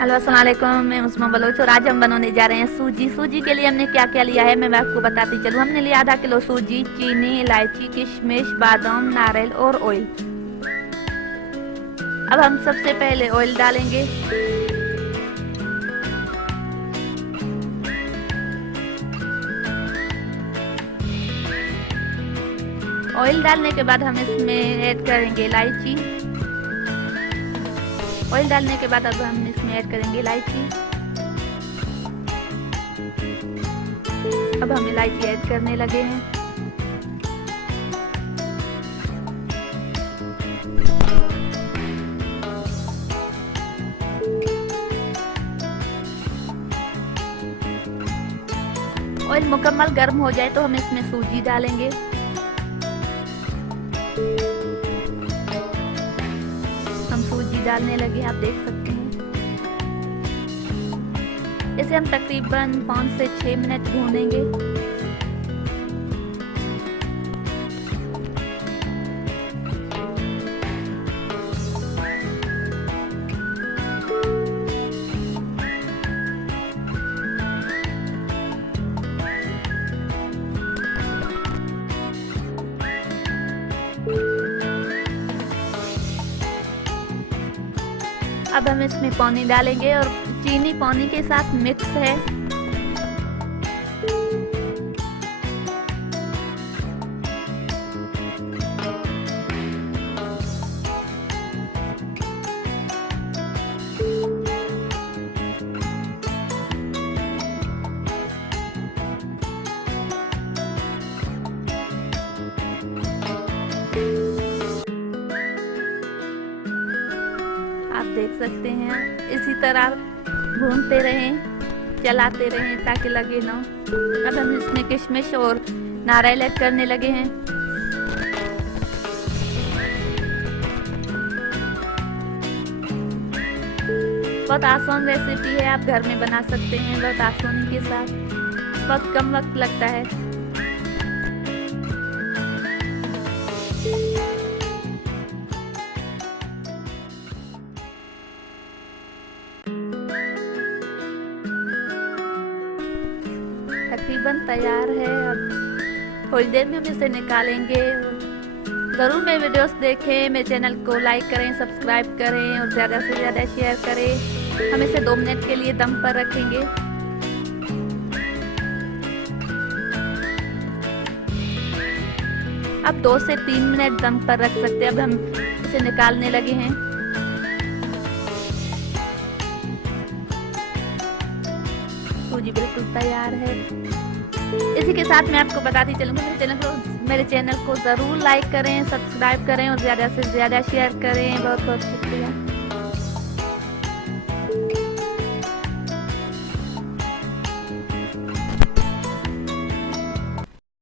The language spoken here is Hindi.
हेलो अस्सलाम वालेकुम, मैं उस्मा बलोच और आज हम बनाने जा रहे हैं सूजी। सूजी के लिए हमने क्या क्या लिया है मैं आपको बताती चलूँ। हमने लिया आधा किलो सूजी, चीनी, इलायची, किशमिश, बादाम, नारियल और ऑयल। अब हम सबसे पहले ऑयल डालेंगे। ऑयल डालने के बाद हम इसमें ऐड करेंगे इलायची। ऑयल डालने के बाद अब हम इसमें ऐड करेंगे इलायची। अब हम इलायची ऐड करने लगे हैं। ऑयल मुकम्मल गर्म हो जाए तो हम इसमें सूजी डालेंगे। हम सूजी डालने लगे, आप देख सकते हैं। इसे हम तकरीबन 5 से 6 मिनट भूनेंगे। अब हम इसमें पानी डालेंगे और चीनी पानी के साथ मिक्स है। आप देख सकते हैं, इसी तरह भूनते रहें, चलाते रहें ताकि लगे ना। अब हम इसमें किशमिश और नारियल ऐड करने लगे हैं। बहुत आसान रेसिपी है, आप घर में बना सकते हैं बहुत आसानी के साथ। बहुत कम वक्त लगता है। तकरीबन तैयार है। अब थोड़ी देर में हम इसे निकालेंगे। ज़रूर मेरे वीडियोस देखें, मेरे चैनल को लाइक करें, सब्सक्राइब करें और ज़्यादा से ज़्यादा शेयर करें। हम इसे 2 मिनट के लिए दम पर रखेंगे। अब 2 से 3 मिनट दम पर रख सकते हैं। अब हम इसे निकालने लगे हैं। सूजी बिल्कुल तैयार है। इसी के साथ मैं आपको बताती चलूँगी, मेरे चैनल को ज़रूर लाइक करें, सब्सक्राइब करें और ज़्यादा से ज़्यादा शेयर करें। बहुत बहुत शुक्रिया।